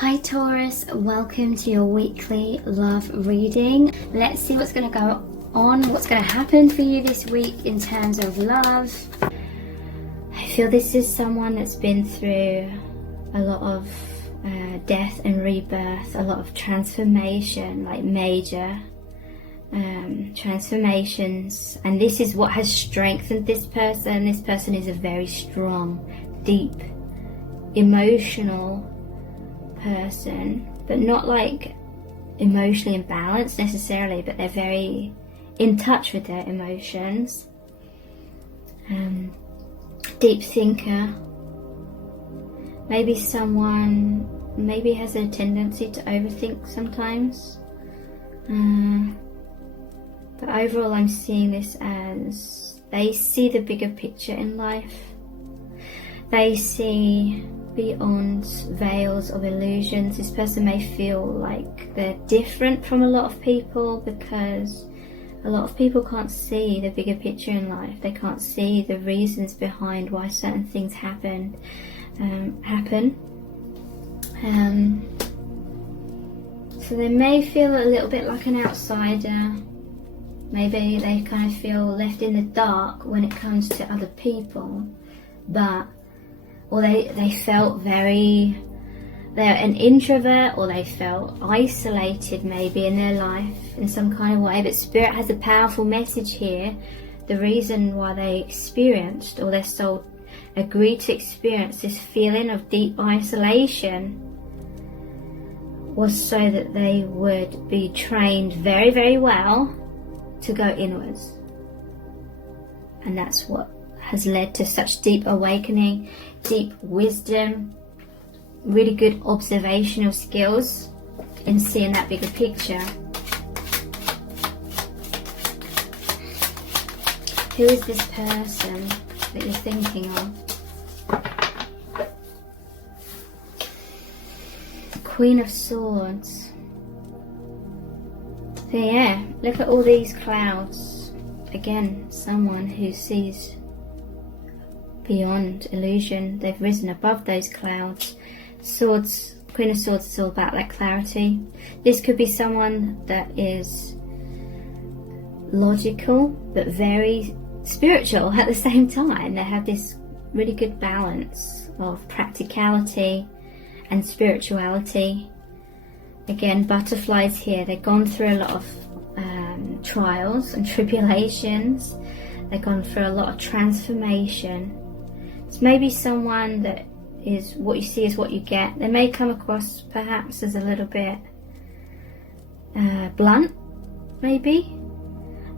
Hi Taurus, welcome to your weekly love reading. Let's see what's going to go on, what's going to happen for you this week in terms of love. I feel this is someone that's been through a lot of death and rebirth, a lot of transformation, like major transformations, and this is what has strengthened this person. This person is a very strong, deep, emotional person, but not like emotionally imbalanced necessarily, but they're very in touch with their emotions. Deep thinker. Maybe someone has a tendency to overthink sometimes, but overall I'm seeing this as they see the bigger picture in life. They see beyond veils of illusions. This person may feel like they're different from a lot of people because a lot of people can't see the bigger picture in life. They can't see the reasons behind why certain things happen. So they may feel a little bit like an outsider. Maybe they kind of feel left in the dark when it comes to other people, or they felt they're an introvert, or they felt isolated maybe in their life in some kind of way. But Spirit has a powerful message here. The reason why they experienced, or their soul agreed to experience this feeling of deep isolation, was so that they would be trained very, very well to go inwards. And that's what has led to such deep awakening, deep wisdom, really good observational skills in seeing that bigger picture. Who is this person that you're thinking of? Queen of Swords. So yeah, look at all these clouds. Again, someone who sees beyond illusion. They've risen above those clouds. Swords, Queen of Swords is all about that clarity. This could be someone that is logical but very spiritual at the same time. They have this really good balance of practicality and spirituality. Again, butterflies here. They've gone through a lot of trials and tribulations. They've gone through a lot of transformation. It's maybe someone that is what you see is what you get. They may come across perhaps as a little bit blunt, maybe,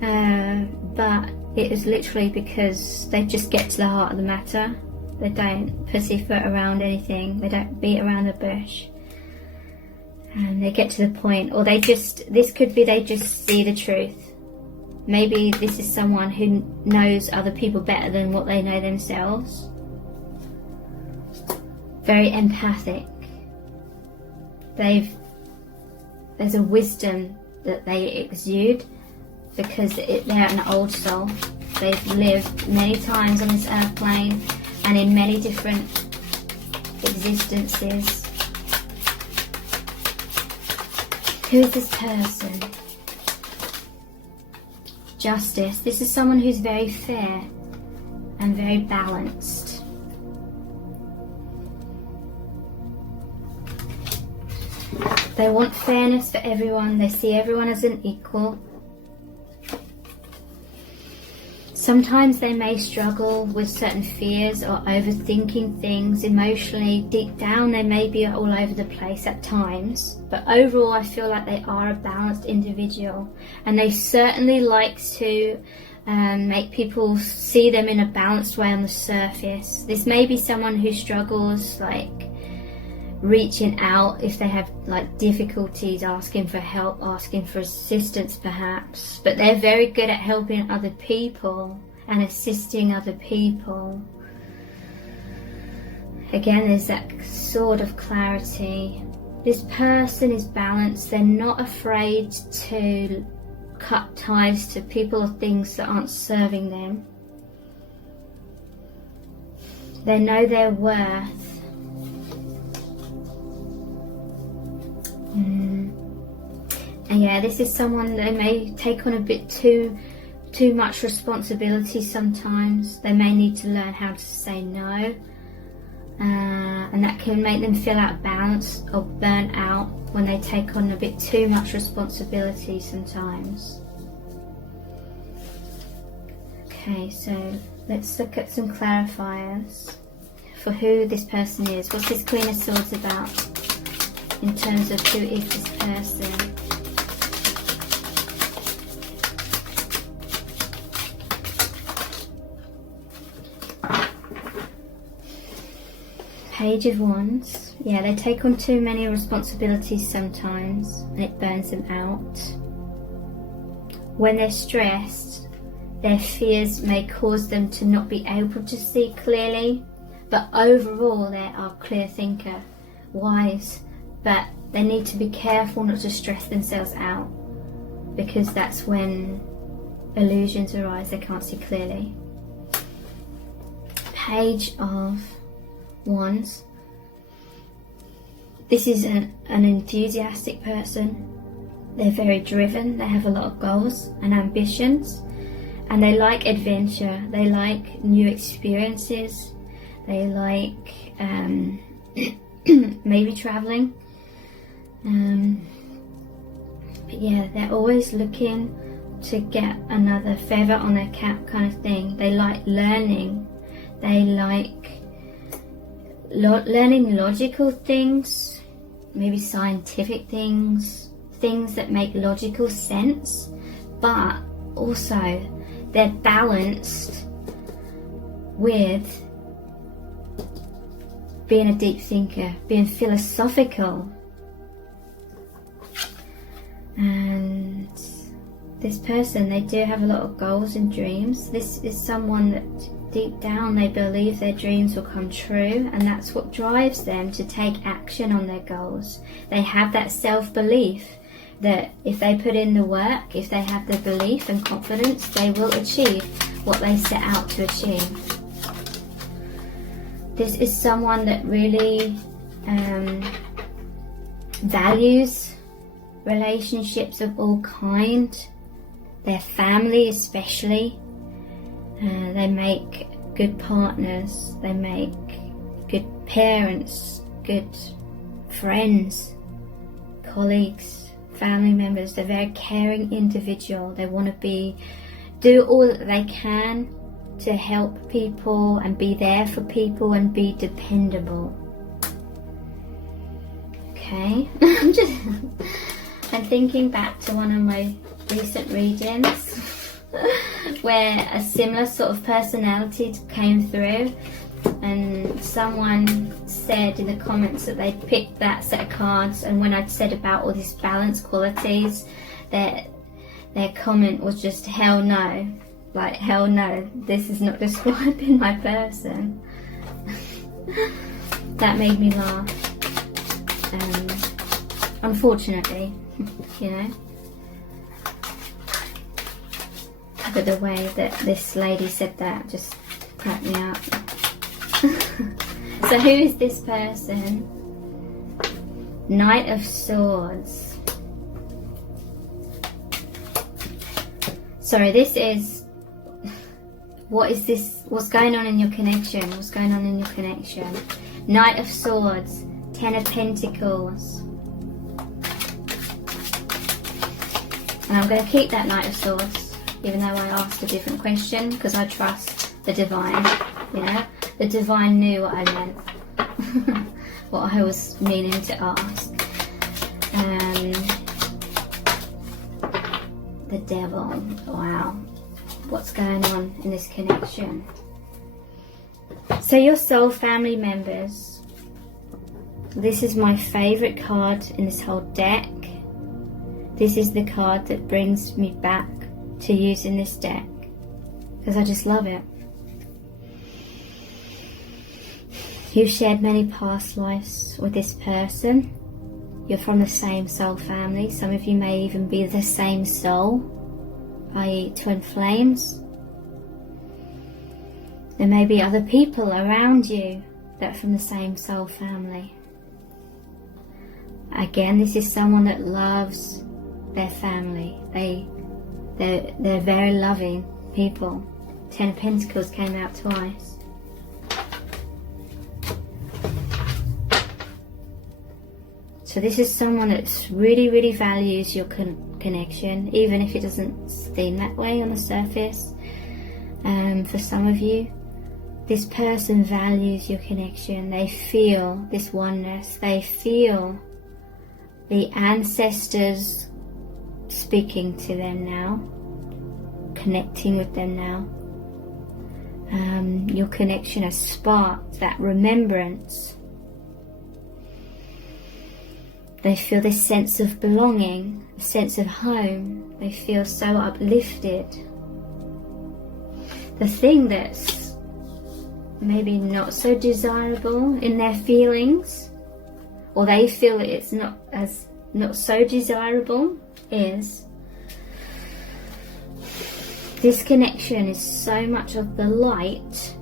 but it is literally because they just get to the heart of the matter. They don't pussyfoot around anything. They don't beat around the bush. And they get to the point, or this could be they just see the truth. Maybe this is someone who knows other people better than what they know themselves. Very empathic. There's a wisdom that they exude because they're an old soul. They've lived many times on this earth plane and in many different existences. Who is this person? Justice. This is someone who's very fair and very balanced. They want fairness for everyone. They see everyone as an equal. Sometimes they may struggle with certain fears or overthinking things emotionally. Deep down they may be all over the place at times, but overall I feel like they are a balanced individual, and they certainly like to make people see them in a balanced way on the surface. This may be someone who struggles like reaching out if they have like difficulties, asking for help, asking for assistance perhaps, but they're very good at helping other people and assisting other people. Again, there's that sort of clarity. This person is balanced. They're not afraid to cut ties to people or things that aren't serving them. They know their worth. And yeah, this is someone that may take on a bit too much responsibility sometimes. They may need to learn how to say no. And that can make them feel out of balance or burnt out when they take on a bit too much responsibility sometimes. Okay, so let's look at some clarifiers for who this person is. What's this Queen of Swords about in terms of who is this person? Page of Wands. Yeah, they take on too many responsibilities sometimes and it burns them out. When they're stressed, their fears may cause them to not be able to see clearly, but overall they are a clear thinker, wise, but they need to be careful not to stress themselves out, because that's when illusions arise, they can't see clearly. Page of Wands. This is an enthusiastic person. They're very driven, they have a lot of goals and ambitions, and they like adventure, they like new experiences, they like maybe traveling. But yeah, they're always looking to get another feather on their cap kind of thing. They like learning, they like learning logical things, maybe scientific things, things that make logical sense, but also they're balanced with being a deep thinker, being philosophical. And this person, they do have a lot of goals and dreams. This is someone that deep down they believe their dreams will come true, and that's what drives them to take action on their goals. They have that self-belief that if they put in the work, if they have the belief and confidence, they will achieve what they set out to achieve. This is someone that really values relationships of all kind, their family especially. They make good partners, they make good parents, good friends, colleagues, family members. They're a very caring individual. They want to do all that they can to help people and be there for people and be dependable. Okay, I'm thinking back to one of my recent readings where a similar sort of personality came through, and someone said in the comments that they'd picked that set of cards, and when I'd said about all these balanced qualities, their comment was just hell no. Like, hell no, this is not describing my person. That made me laugh. Unfortunately, you know. But the way that this lady said that just cracked me up. So who is this person? Knight of Swords. Sorry, this is... What is this? What's going on in your connection? What's going on in your connection? Knight of Swords. 10 of Pentacles. And I'm going to keep that Knight of Swords, even though I asked a different question, because I trust the divine, you know. The divine knew what I meant, what I was meaning to ask. The Devil, wow. What's going on in this connection? So your soul family members, this is my favourite card in this whole deck. This is the card that brings me back to using this deck, because I just love it. You've shared many past lives with this person. You're from the same soul family. Some of you may even be the same soul, i.e. twin flames. There may be other people around you that are from the same soul family. Again, this is someone that loves their family. They're very loving people. 10 of Pentacles came out twice. So this is someone that really, really values your connection, even if it doesn't seem that way on the surface. For some of you, this person values your connection. They feel this oneness. They feel the ancestors speaking to them now, connecting with them now. Your connection has sparked that remembrance. They feel this sense of belonging, a sense of home. They feel so uplifted. The thing that's maybe not so desirable in their feelings, or they feel that it's not so desirable, is this connection is so much of the light.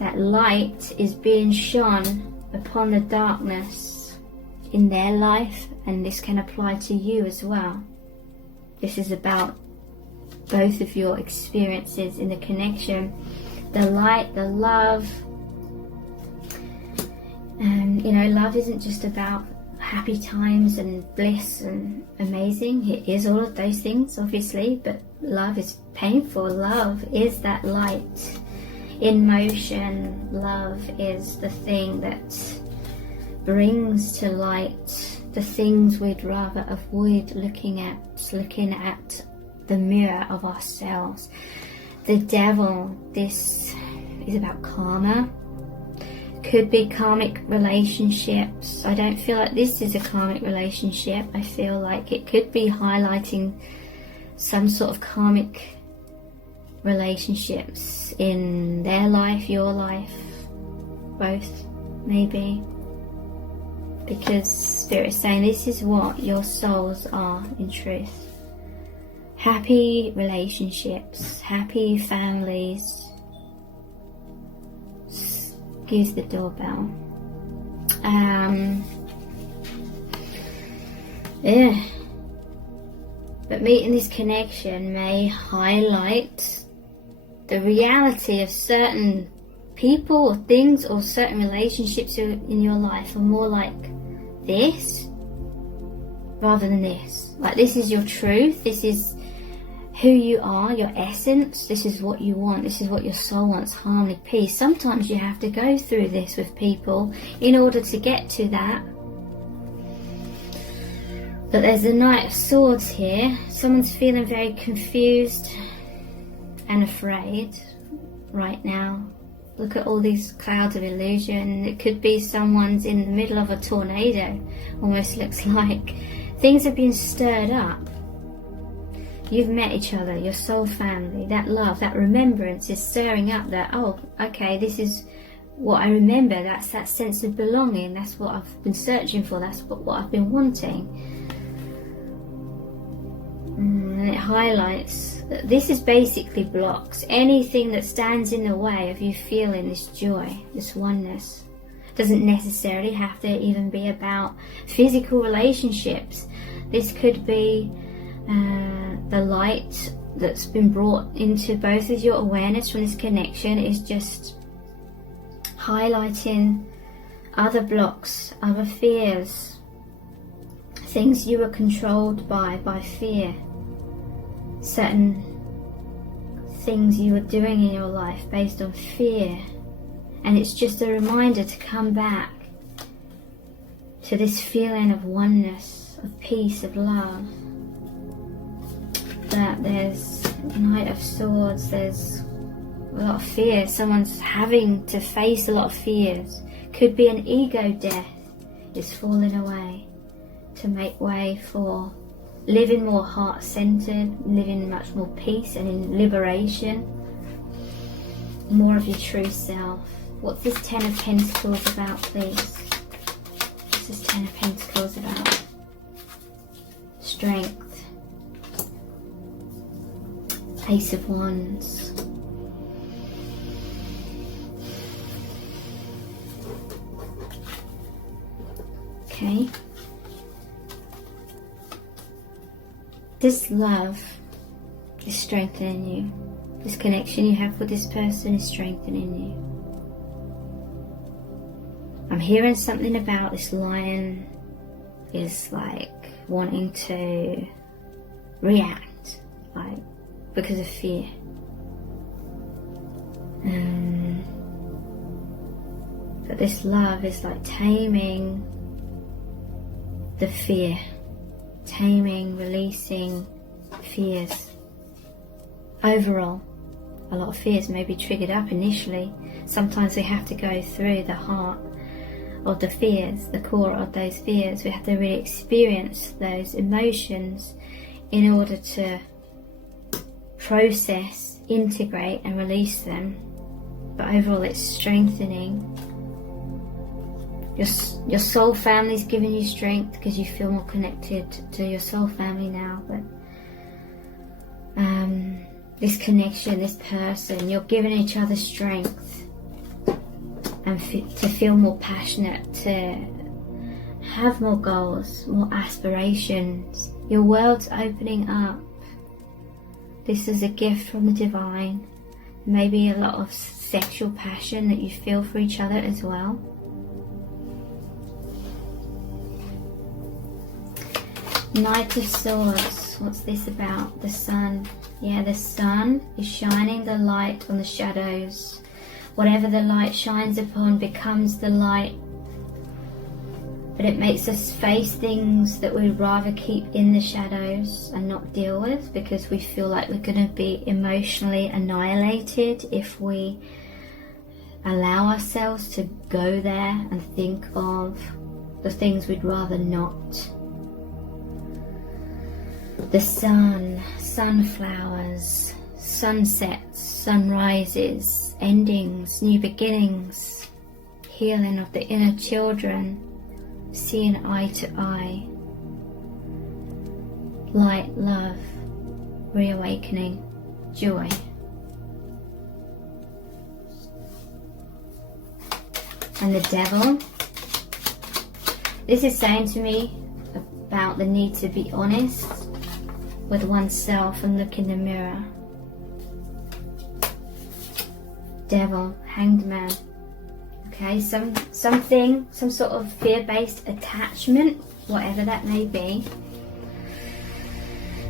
That light is being shone upon the darkness in their life, and this can apply to you as well. This is about both of your experiences in the connection, the light, the love. And love isn't just about happy times and bliss and amazing. It is all of those things, obviously, but love is painful. Love is that light in motion. Love is the thing that brings to light the things we'd rather avoid looking at the mirror of ourselves. The devil, this is about karma. Could be karmic relationships. I don't feel like this is a karmic relationship. I feel like it could be highlighting some sort of karmic relationships in their life, your life, both maybe. Because Spirit is saying this is what your souls are in truth. Happy relationships, happy families. Use the doorbell. Yeah. But meeting this connection may highlight the reality of certain people or things, or certain relationships in your life are more like this rather than this. Like, this is your truth, this is who you are, your essence, this is what you want, this is what your soul wants, harmony, peace. Sometimes you have to go through this with people in order to get to that. But there's a Knight of Swords here. Someone's feeling very confused and afraid right now. Look at all these clouds of illusion. It could be someone's in the middle of a tornado, almost looks like. Things have been stirred up. You've met each other, your soul family, that love, that remembrance is stirring up that, oh, okay, this is what I remember. That's that sense of belonging. That's what I've been searching for. That's what I've been wanting. And it highlights that this is basically blocks anything that stands in the way of you feeling this joy, this oneness. It doesn't necessarily have to even be about physical relationships. This could be the light that's been brought into both of your awareness from this connection is just highlighting other blocks, other fears, things you were controlled by fear, certain things you were doing in your life based on fear. And it's just a reminder to come back to this feeling of oneness, of peace, of love. That there's Knight of Swords, there's a lot of fear. Someone's having to face a lot of fears. Could be an ego death is falling away to make way for living more heart-centered, living much more peace and in liberation. More of your true self. What's this Ten of Pentacles about, please? What's this Ten of Pentacles about? Strength. Ace of Wands. Okay. This love is strengthening you. This connection you have with this person is strengthening you. I'm hearing something about this lion is like wanting to react, like because of fear. But this love is like taming the fear, taming, releasing fears. Overall, a lot of fears may be triggered up initially. Sometimes we have to go through the heart of the fears, the core of those fears. We have to really experience those emotions in order to process, integrate and release them. But overall it's strengthening. Your soul family is giving you strength because you feel more connected to your soul family now. But this connection, this person, you're giving each other strength and to feel more passionate, to have more goals, more aspirations. Your world's opening up. This is a gift from the divine. Maybe a lot of sexual passion that you feel for each other as well. Knight of Swords, what's this about? The sun. Yeah, the sun is shining the light on the shadows. Whatever the light shines upon becomes the light. But it makes us face things that we'd rather keep in the shadows and not deal with, because we feel like we're going to be emotionally annihilated if we allow ourselves to go there and think of the things we'd rather not. The sun, sunflowers, sunsets, sunrises, endings, new beginnings, healing of the inner children, seeing eye to eye, light, love, reawakening, joy. And the devil. This is saying to me about the need to be honest with oneself and look in the mirror. Devil, hanged man. Okay, some sort of fear-based attachment, whatever that may be,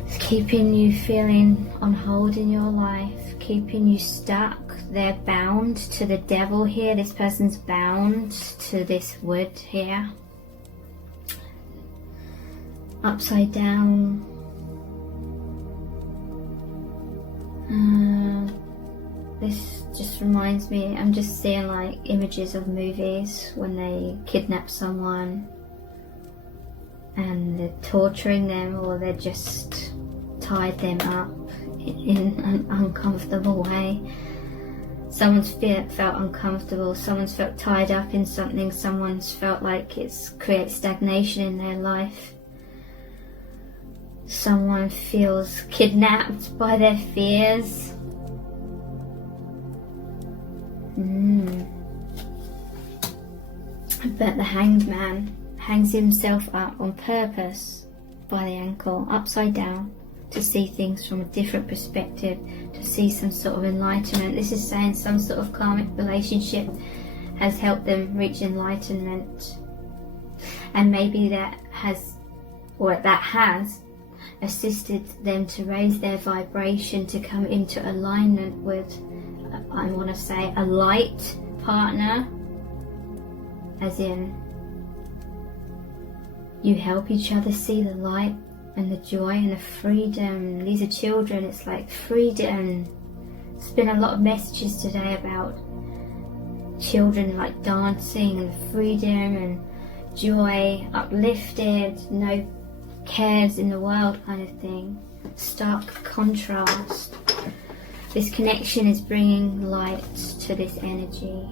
is keeping you feeling on hold in your life, keeping you stuck. They're bound to the devil here. This person's bound to this wood here. Upside down. This just reminds me, I'm just seeing like images of movies when they kidnap someone and they're torturing them, or they're just tied them up in an uncomfortable way. Someone's felt uncomfortable, someone's felt tied up in something, someone's felt like it's creates stagnation in their life. Someone feels kidnapped by their fears. But the hanged man hangs himself up on purpose by the ankle, upside down, to see things from a different perspective, to see some sort of enlightenment. This is saying some sort of karmic relationship has helped them reach enlightenment, and maybe that has assisted them to raise their vibration, to come into alignment with, I want to say, a light partner, as in you help each other see the light and the joy and the freedom. These are children, it's like freedom. There's been a lot of messages today about children like dancing and freedom and joy, uplifted, no cares in the world kind of thing. Stark contrast. This connection is bringing light to this energy,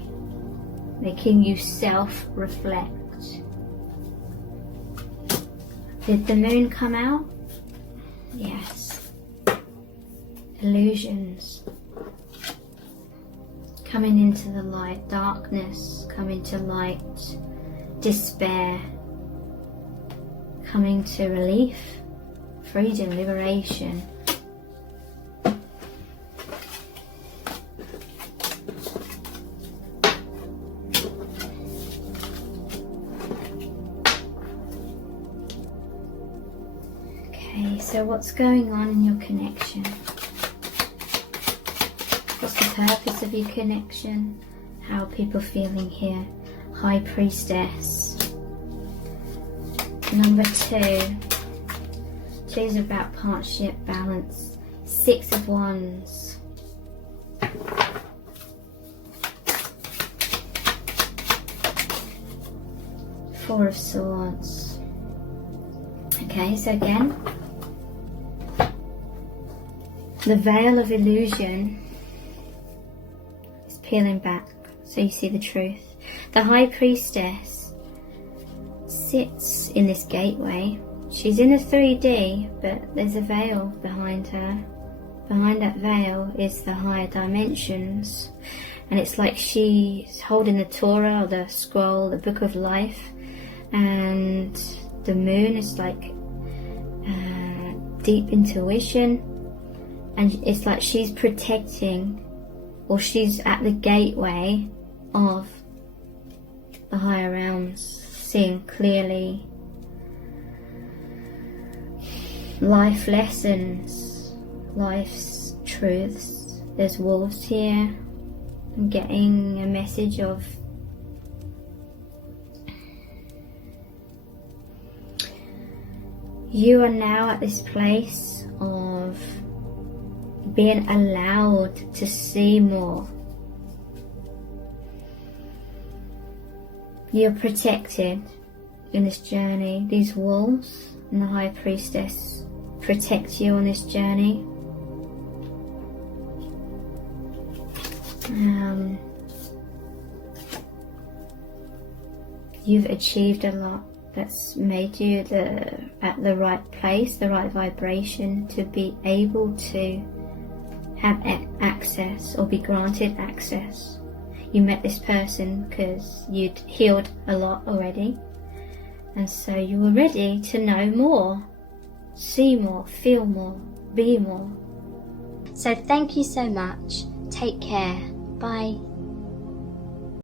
making you self-reflect. Did the moon come out? Yes. Illusions. Coming into the light, darkness, coming to light, despair, coming to relief, freedom, liberation. Okay, so what's going on in your connection? What's the purpose of your connection? How are people feeling here? High Priestess. Number 2. 2 is about partnership, balance. 6 of Wands. Four of Swords. Okay, so again, the veil of illusion is peeling back so you see the truth. The High Priestess sits in this gateway. She's in a 3D, but there's a veil behind her. Behind that veil is the higher dimensions, and it's like she's holding the Torah, or the scroll, the book of life, and the moon is like deep intuition, and it's like she's protecting, or she's at the gateway of the higher realms, seeing clearly life lessons, life's truths. There's wolves here. I'm getting a message of you are now at this place of being allowed to see more. You're protected in this journey. These wolves and the High Priestess protect you on this journey. You've achieved a lot that's made you at the right place, the right vibration to be able to have access or be granted access. You met this person because you'd healed a lot already, and so you were ready to know more, see more, feel more, be more. So thank you so much. Take care. Bye.